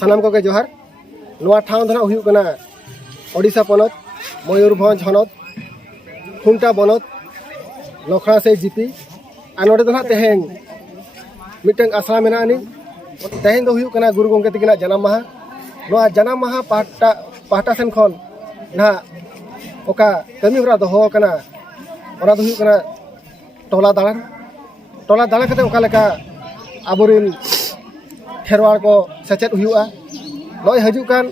सानाम को जोहार नोआ ठाव धना हुयु कना ओडिशा पनत मयूरभंज हनत खुंटा बनत लखड़ा से जीपी आ नोडे दो तेहें मिटन आसरा मेना आनी तेहें दो हुयु कना गुरु गंगे तकिना जनाम माहा नोआ जनाम माहा पाहटा सेन खन ना ओका कमी हरा दोहो कना ओना दो हुयु कना टोला दालान कते ओका लेका आबोरिन खेरवाड़ को सेचेद हुयुआ नय हजू कान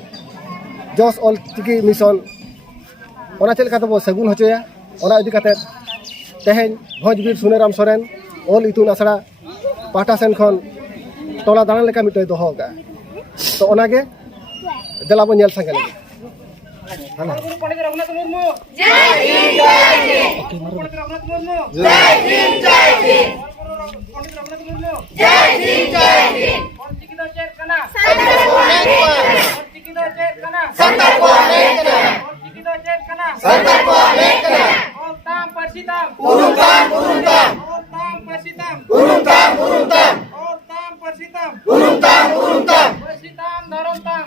जस ऑल चिकी मिशन ओना चेल का तबो सगुन होचोया ओना इदी काते तेहें भोजबीर सुनेराम सोरेन ऑल इतुन आसड़ा पाटा सेन खन टोला दालान लेका मिटे दोहो का तो ओनागे देलाबो नेल संगे लगे पंडित रघुनाथ मुर्मू जय हिंद पंडित रघुनाथ मुर्मू जय हिंद पंडित रघुनाथ मुर्मू जय हिंद चिकी दो चेक कना संतर को चिकी दो चेक कना संतर को चिकी दो चेक कना संतर को ओम ताम परसिताम ओम ताम परसिताम ओम ताम परसिताम परसिताम धरमताम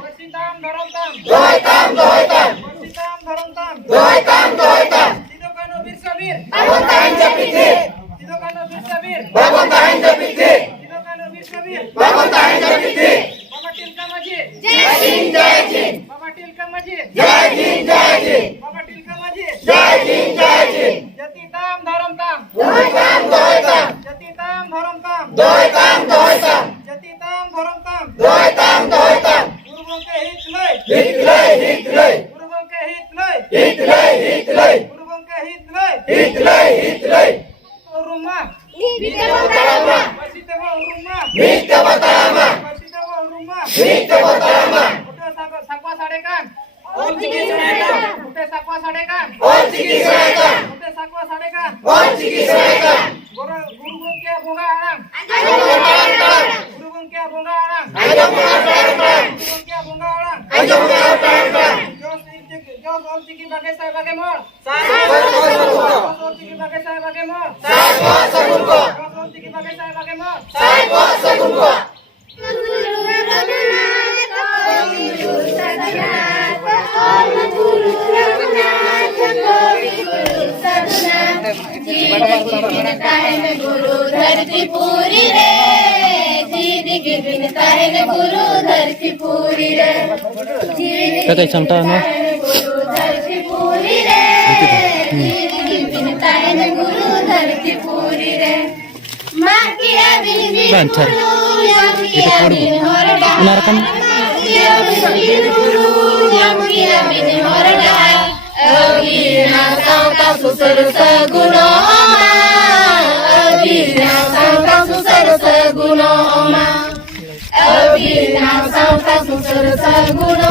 परसिताम धरमताम परसिताम धरमताम सिदो कानो वीर सबीर भगवंताइन जपिते सिदो कानो वीर सबीर भगवंताइन जपिते सिदो कानो वीर सबीर भगवंताइन जपिते बाबा टिलका माझी जय हिंद बाबा टिलका माझी जय हिंद बाबा टिलका माझी जय हिंद जतिताम धरमताम जतिताम धरमताम जतिताम धरमताम गुरु गंगे हित लय गुरु गंगे हित लय उरुमा पसितेवा उरुमा उठे साकवा साडे कान और चिकी सुनेकान उठे साकवा साडे कान गुरु गंगे बोंगा आराम गुरु गंगे बोंगा आराम जो ऑल चिकी बागे साहेब बागे मोर चिकी बागे साहेब बागे मोर चिकी बागे साहेब बागे मोर गुरु धरती पूरी रे जीदी बिनता है गुरु धरती पूरी रे कतै क्षमता न गुरु धरती पूरी रे जीदी बिनता है गुरु धरती पूरी रे मां किया बिन bancar किया बिन हरडा menarkan किया बिन गुरु yang किया बिन हरडा अबीना सांता सुसर सगुना अबीना सांता सुसर सगुना अबीना सांता सुसर सगुना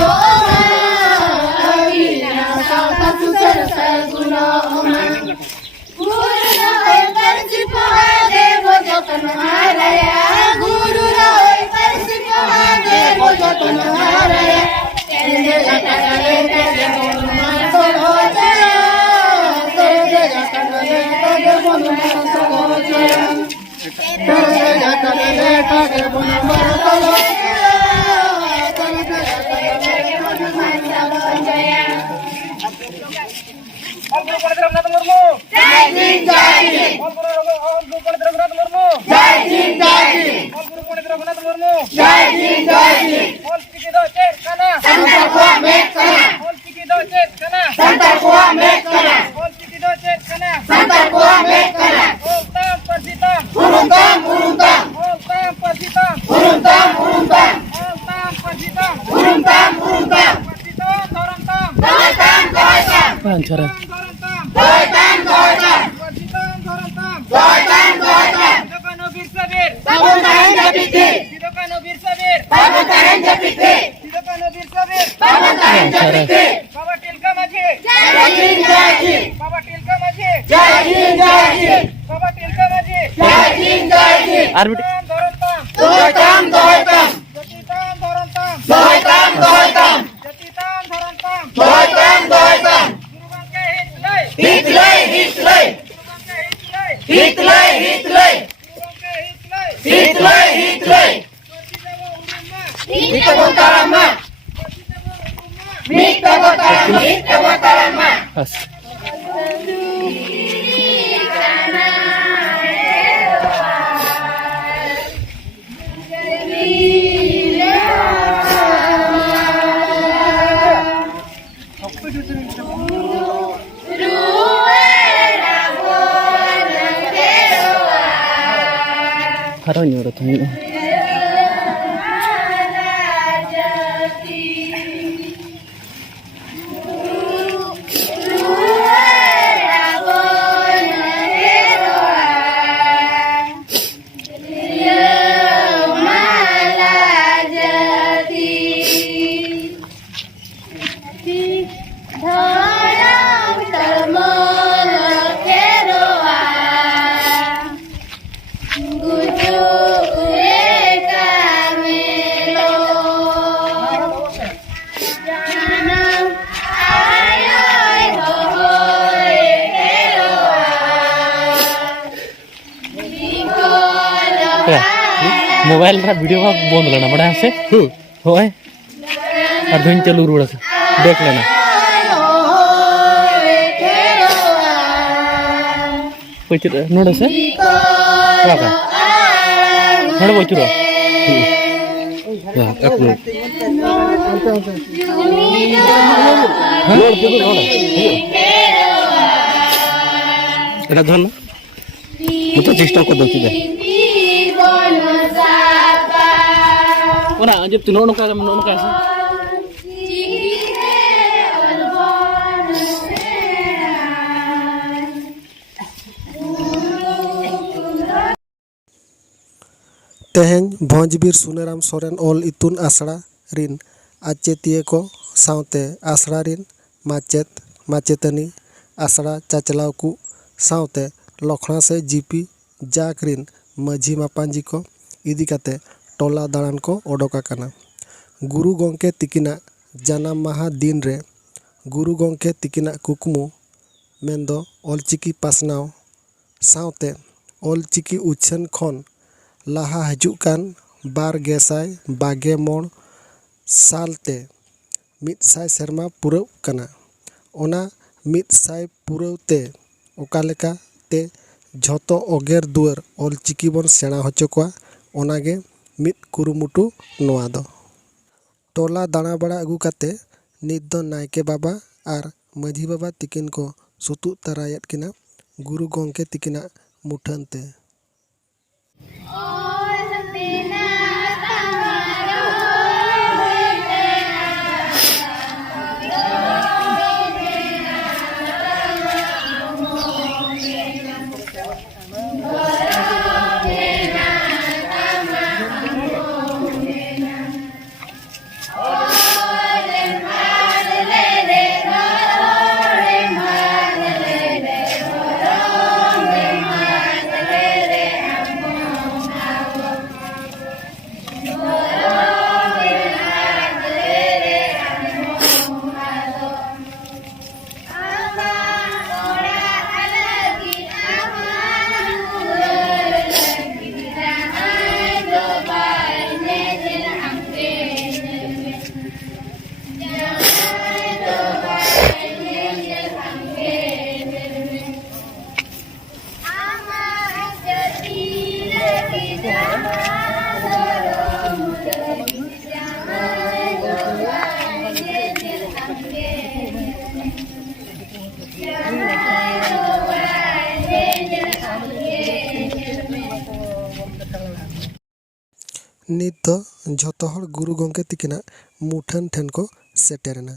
अबीना सांता सुसर सगुना गुरु राय परसी पहादे वो जतन हारया गुरु राय परसी पहादे वो जतन हारया केंद्र लटकले तेरे मोना सोलो जया केंद्र लटकले तेरे मोना सोलो जया केंद्र लटकले तेरे मोना सोलो जया केंद्र लटकले तेरे मोना सोलो जया गुरु पंडित रघुनाथ मुर्मू जय हिंद गुरु पंडित रघुनाथ मुर्मू जय हिंद गुरु पंडित रघुनाथ मुर्मू जय हिंद ऑल चिकी दो चेक कना संतर को मेक कना ऑल चिकी दो चेक कना संतर को मेक कना ऑल चिकी दो चेक कना संतर को मेक कना ओम ताम परसिताम ओम ताम ओम ताम परसिताम ओम ताम ओम ताम परसिताम परसिताम परसिताम धरमताम bancar परसिताम धरमताम सिदोकानो वीर सबीर भगवंताइन जपिते सिदोकानो वीर सबीर भगवंताइन जपिते सिदोकानो वीर सबीर भगवंताइन जपिते बाबा टिलका माझी जय हिंद बाबा टिलका माझी जय हिंद बाबा टिलका माझी जय हिंद arbit धरमताम दोयताम जतिताम धरमताम दोयताम जतिताम धरमताम दोयताम गुरु गंगे हित लय हितलय गुरु गंगे हित लय हितलय गुरु गंगे हित लय हितलय परसितेवा Kita Botarama. Kita Botarama. Kita Botarama. As. Karon yo ratong. Mobile रा वीडियो का बंद लेना बड़ा से होए और धुन चालू रूड़ा से देख लेना कुछ नोड़ से क्या का नोड़ वो चुरो एक मिनट नोड़ देखो नोड़ एटा धन मुझे चेष्टा कर दो सीधे Ora, anjir tuh nono kasih. तेहें भोजबीर सुनेराम Soren ओल इतुन आसड़ा रिन आचेतिये को सावते आसड़ा रिन माचेत माचेतनी आसड़ा चाचलाव को सावते लखना से जीपी जाक रिन माझी मापांजी को इदी काते टोला दाड़ान को ओडोकाकाना गुरु गोंके तिकिना जानाम माहा दिन रे गुरु गोंके तिकिना कुकमु मेंदो ऑलचिकी पासनाव सावते ऑलचिकी उछन खन लाहा हजुकान 2022 सालते 100 सेरमा पुरव कना ओना 100 पुरवते ओकालेका ते झोतो ओगेर दुआर ऑलचिकी बन सेना होचो कोआ ओनागे मित कुरुमुटु नोआ दो टोला दाणा बड़ा अगु काते नित दो नायके बाबा और माझी बाबा तिकिन को सुतु तरायत किना गुरु गोंके तिकिना मुठनते नित दो झोतो हर गुरु गोंके तिकिना मुठन ठेन को सेटेरना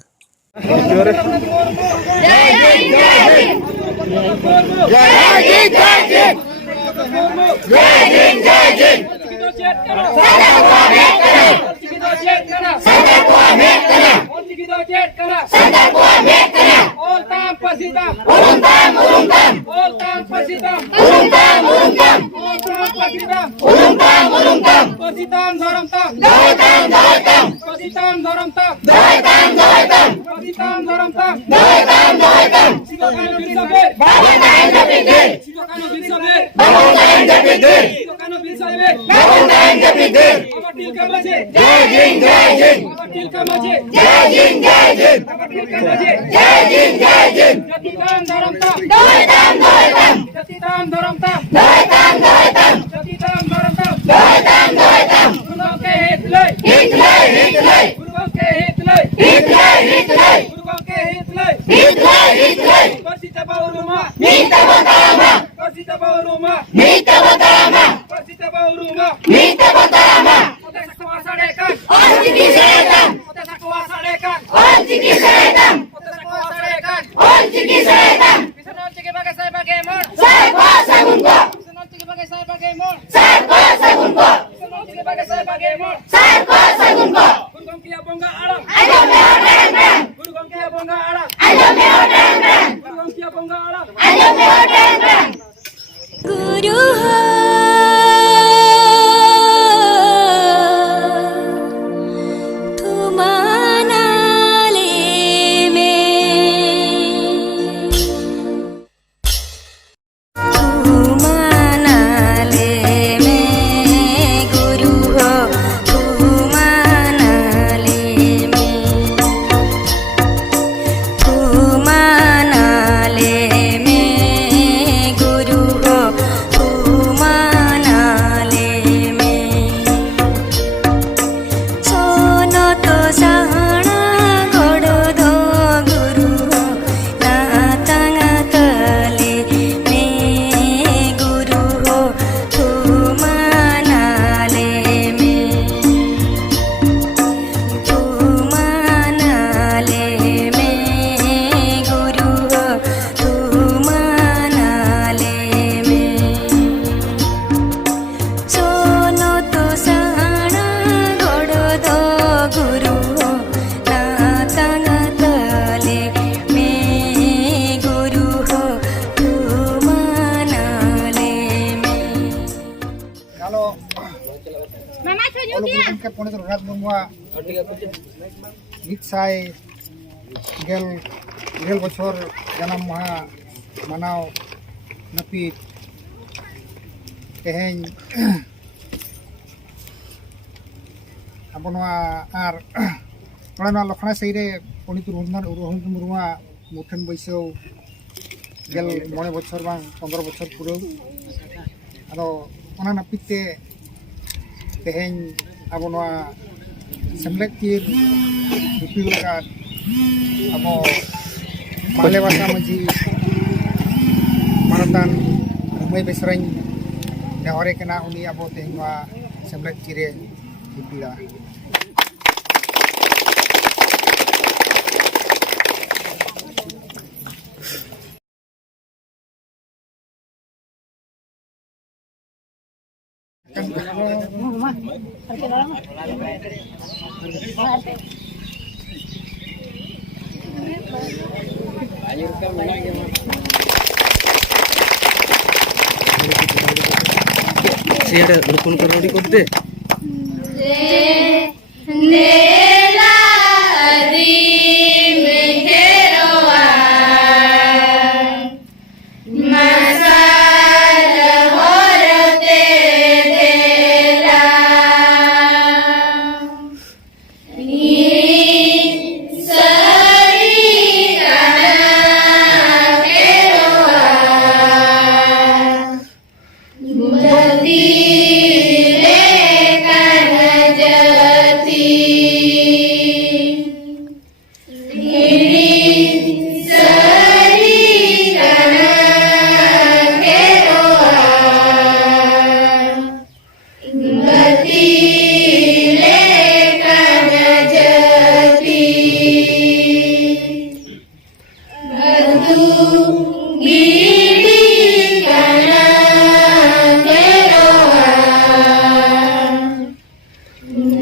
जय जिन जय जिन तिलका माझे जय जिन जय जिन तिलका माझे जय जिन जय जिन जतिदान धरमता दोयताम जतिदान धरमता दोयताम जतिदान धरमता दोयताम गुरुगाव के हितलय हितलय गुरुगाव के हितलय हितलय गुरुगाव के हितलय हितलय परसिता बावरुमा Nita बतामा परसिता बावरुमा Nita बतामा परसिता बावरुमा Nita बतामा Kota Sakuwasadekan Ojiki Seretan Kota Sakuwasadekan Ojiki Seretan Kota Sakuwasadekan Ojiki Seretan Bisa nanti sebagai saya bagaimana Saya kuasa gunko Bisa nanti sebagai saya bagaimana Saya kuasa gunko Bisa nanti sebagai saya bagaimana Saya kuasa gunko Guru Gongkia Bongga Alam Ayo meo den Guru Gongkia Bongga Alam Ayo meo den Guru Gongkia Bongga Alam Ayo meo den गुरु हो तू माना ले में तू माना ले में गुरु हो तू माना ले में तू माना ले में गुरु हो तू माना ले में सोनो तो जाना गोड़ो दो गुरु हो नाता तले में गुरु हो तू माना ले में तू माना ले में गुरु हो तू माना ले में सोनो तो साना गोड़ो दो गुरु हो नाता तले में गुरु हो तू माना ले में Kalau Olu Guru Gongke Pondit Raghunath Murmuwᱟᱜ ᱢᱤᱫᱥᱟᱭ ᱜᱮᱞ ᱵᱚᱪᱷᱚᱨ ᱡᱟᱱᱟᱢ ᱢᱟᱦᱟ ᱢᱟᱱᱟᱣ ᱱᱟᱹᱯᱤᱛ ᱛᱮᱦᱮᱧ ᱟᱵᱚ ᱱᱚᱣᱟ ᱟᱨ ᱱᱚᱣᱟ ᱞᱚᱠᱷᱱᱟ ᱥᱟᱹᱦᱤ ᱨᱮ ᱯᱚᱱᱰᱤᱛ ᱨᱚᱜᱷᱩᱱᱟᱛᱷ ᱢᱩᱨᱢᱩᱣᱟᱜ ᱢᱩᱴᱷᱟᱹᱱ ᱵᱟᱹᱭᱥᱟᱹᱣ 9 বছর ᱵᱟᱝ 15 বছর ᱯᱩᱨᱟᱹᱣ ᱟᱫᱚ ᱚᱱᱟ ᱱᱟᱹᱯᱤᱛ ᱛᱮ ᱛᱮᱦᱮᱧ ᱟᱵᱚ ᱱᱚᱣᱟ ᱥᱮᱢᱞᱮᱫ ᱪᱤᱨ ᱫᱤᱯᱤᱞ ᱟᱠᱟᱫ ᱟᱵᱚ ᱢᱟᱞᱮ ᱵᱟᱥᱟ ᱢᱟᱹᱡᱷᱤ ᱢᱟᱱᱚᱛᱟᱱ ᱨᱟᱹᱢᱟᱹᱭ ᱵᱮᱥᱨᱟᱧ ᱱᱮᱦᱚᱨᱮ ᱠᱟᱱᱟ ᱩᱱᱤ ᱟᱵᱚ ᱛᱮᱦᱮᱧ ᱱᱚᱣᱟ ᱥᱮᱢᱞᱮᱫ ᱪᱤᱨᱮ ᱫᱤᱯᱤᱞᱟ সিয়ারে রুকুন করোড়ি করতে नेला दी मेहरवा मसाल होरते देला सरी गाना केरवा जती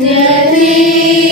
जती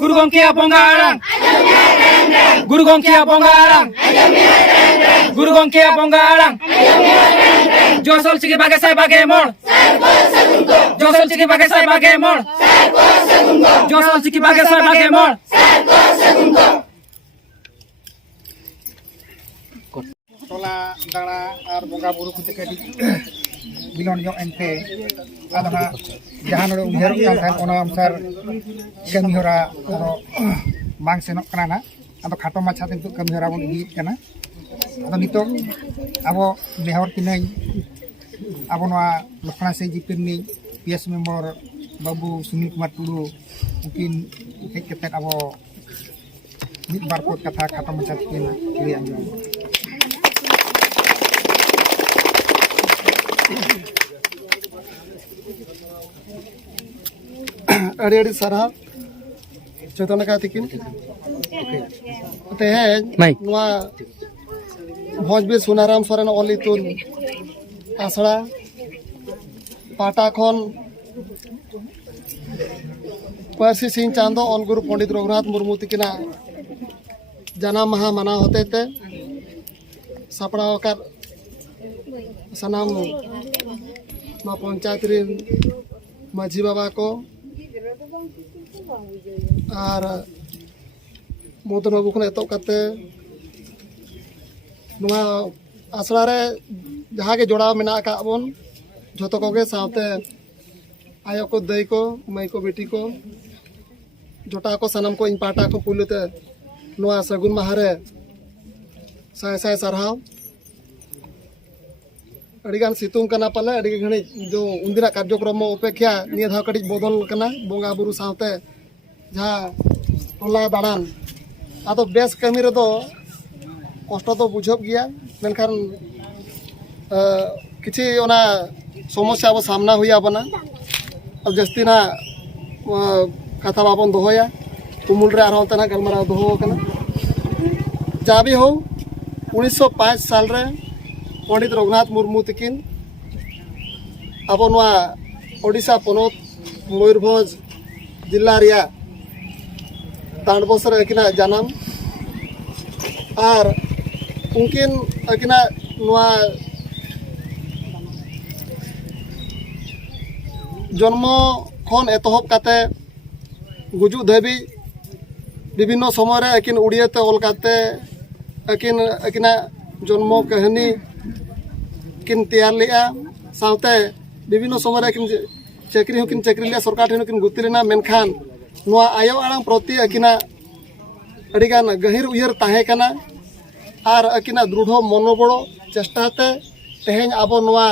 Guru Gongke Bonga Arang, Guru Gongke Bonga Arang, Guru Gongke Bonga Arang, Josol Chiki Bagasai Bagemol, Josol Chiki Bagasai Bagemol, Josol Chiki Bagasai Bagemol. tola dara ar bonga buru kutu kadi bilon yo ente adana jahan ro umher kan kan ona amsar kami hora ro mang senok kana na ado khato macha tentu kami hora bon di kana ado nito abo behor kinai abo noa lokna se jipirni PS member Babu Sunil Kumar Tudu mungkin hek ketet abo mid barcode kata khato macha tin kiri anjong अरे सारा चेतना का तिकिन ते हैं नुआ भोजबीर सुनाराम सोरेन ओली तुन आसड़ा पाटा खन Parsi Singh Chando on गुरु पंडित रघुनाथ मुर्मू तिकिना जाना महा मना होते थे सापड़ा कर सनाम मा पंचायत रे माझी बाबा को और मोदन बाबू खन एतो कते नुआ आसरा रे जहाँ के जोड़ा मेना का बन झोतो कोगे साथे आयो को दई को मई को बेटी को जोटा को सनम को इन पाटा को पुलते नुआ सगुन महारे साय साय सरहाव अड़ीगान सितुंग कना पाले अड़ी घणी जो उन्दिना कार्यक्रम अपेक्षा निया धाव कड़ी बदल कना बोंगा बुरु साथे जहाँ टोला दाड़ान आदो बेस कमी रे दो कष्ट तो बुझब गया मेनखान किछि ओना समस्या अब सामना हुई आबना अब जस्ती ना कथा बाबन दोहोया तुमुल रे आरो तना गलमारा दोहो कना जाबी हो 1905 साल रे पंडित रघुनाथ मुर्मू तकिन ᱟᱵᱚ ᱱᱚᱣᱟ ओडिशा पनत मयूरभंज जिला रिया तांडबस रे अकिना जानम और उनकिन अकिना नोआ जन्म खन एतहब काते गुजु धाबी विभिन्न समय रे अकिन उड़ियाते ऑल काते अकिना जन्म कहानी किन तैयार लिया सावते विभिन्न समय रे किन चाकरी होकिन चाकरी लिया सरकार ठेन किन गुती लेना मेनखान नोआ आयो आड़ांग प्रति अकिना अडिगान गहिर उयहर ताहे कना और अकिना दृढ़ मनोबल चेष्टाते तेहेन आबो नोआ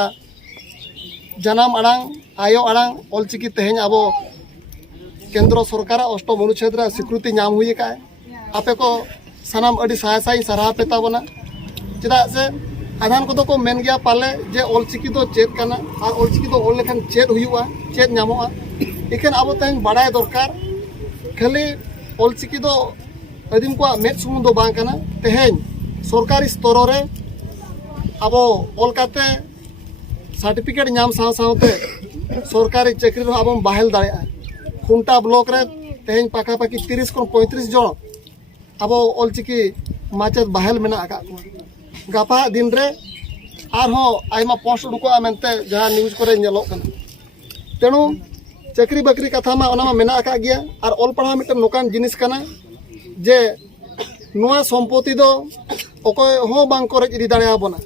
जनाम आड़ांग आयो आड़ांग ऑलचिकी तेहेन आबो केंद्र सरकार अष्टम अनुच्छेद रे स्वीकृति नाम हुई का आपे को सनाम अडी साय साय सराह पेता बना चेदा से आधान को को मेन गया पाले जे ऑलचिकी तो चेत कना और ऑलचिकी तो ऑल लेखन चेत हुआ चेत नामोआ इखन आबो तेहेन बाडाय दरकार खाली ऑलचिकी तो आदिम को मेट सुमुन दो बांग कना तेहेन सरकारी स्तर रे आबो ऑलकाते सर्टिफिकेट नाम साव सावते सरकारी चाकरी रो आबो बाहेल दाड़ेया खुंटा ब्लॉक रे तेहेन पाका पाकी 30 को 35 जन आबो ऑलचिकी माचेत बाहेल मेना आका गापा दिन रे आरहो आयमा पोस्ट उडुको मेनते जहां न्यूज करे नेलो कना तेणु चाकरी बाकरी कथा मा ओना मा मेना आका गया और ऑल पढ़ा मिटन नोकान जिनिस कना जे नोआ संपत्ति दो ओकोय हो बांग करे इदी दाड़े आबोना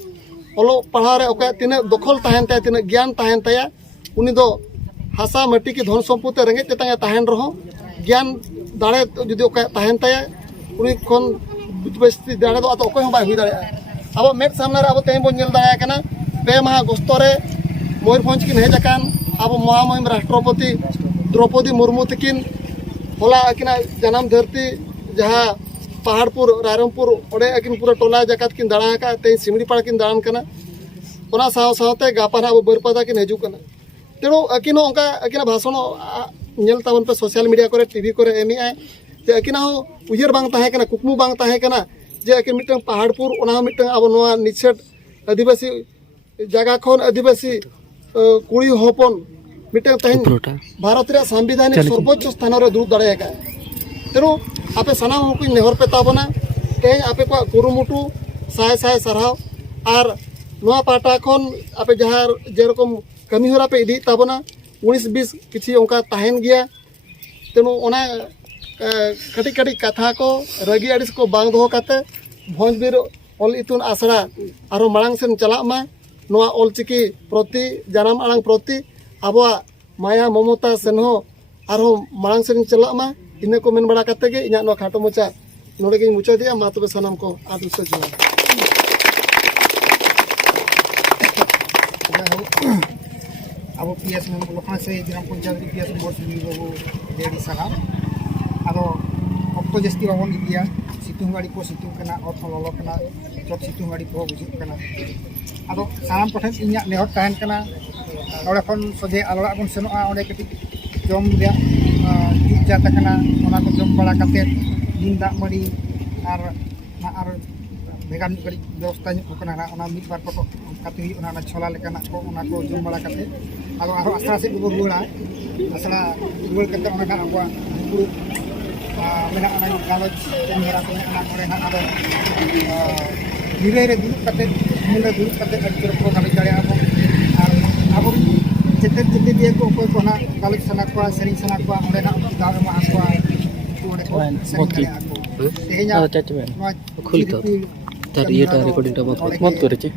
ओलो पढ़ा रे ओके तिने दखल ताहेन ताय तिने ज्ञान ताहेन ताया उनी दो हासा माटी की धन संपत्ति रेंगे तेतांगे ताहेन रहो ज्ञान दाड़े जुदी ओके ताहेन ताया उनी कोन बुजबस्ती दाड़े दो अतो ओकोय हो बाय हुई दाड़े अब मेट सामने अब तेज बन दाड़ा पे माह गस्त मयूरभंज किन हेजाकान अब महामहिम राष्ट्रपति द्रौपदी मुर्मू तकिन होला अकिना जनाम धरती जहाँ पहाड़पुर रायरंगपुर ओडे अकिन पूरा टोला जकात किन दाड़ा का तेज सिमड़ीपाड़ा किन दाड़ान कना ओना साव सावते गापाना अब बरपदा किन हजू कना तेणु अकिन ओंका अकिना भाषण नेल ताबन पे सोशल मीडिया करे टीवी करे एमी आए जे अकिना हो उयहर बांग ताहे कना कुकमु बांग ताहे कना जे अकिन मिटन पहाड़पुर ओना मिटन अब नोआ निछेट आदिवासी जगह खन आदिवासी कुड़ी होपन मिटन तहन भारत रे संविधानिक सर्वोच्च स्थान रे दुरुब दाड़े का तेणु आपे सनाम को नेहर पे ताबना तेज आपे को कुरुमुटु साय साय सराव और नोआ पाटा खन आपे जहां जेरकम कमी होरा पे इदी ताबना 19-20 किछि ओंका ताहेन गया तेणु ओना कटी कटी कथा को रगी आड़िस को बांग दो काते भोजबीर ऑल इतुन आसड़ा आरो मांग सेन चला मा नोआ ऑलचिकी प्रति जनाम आड़ांग प्रति आबो माया ममता सेनहो आरो मांग सेन चला मा इने को मेन बड़ा काते गे इना नो खाटो मोचा नोडे गे मुचा दिया मा तबे सनाम को आदुस जोड़ा अब पीएस लोखना से ग्राम पंचायत पीएस नंबर सुनी बाबू जेडी साला आदो अक्तो जस्ती बाबन इदिया सितुंग गाड़ी को सितुंग कना अथ ललो कना जब सितुंग गाड़ी को बुझित कना आदो सानाम पठन इन्या नेहर ताहन कना ओडे खन सोजे आलड़ा बन सेनोआ ओडे कटी जम रिया जुग जाता कना ओना को जम बड़ा काते दिन दाग मड़ी आर भेगान करी व्यवस्था ᱧᱚᱜ कना ओना मिट बार फोटो काते ओना छोला लेकाना को ओना को जम बड़ा काते आदो आरो आसरा से को रुड़ा आसरा रुड़ कते ओना आबवा गुरु मेना ana galoj kamera ko ana ore na ado nire dulu kate mule dulu kate ajur ko kami jare abo ar abo chete dia ko na galoj sana ko sering sana ko ore na daw ma akwa ore ko okay tehnya chache ben khuli to tar eta recording ta mot করেছে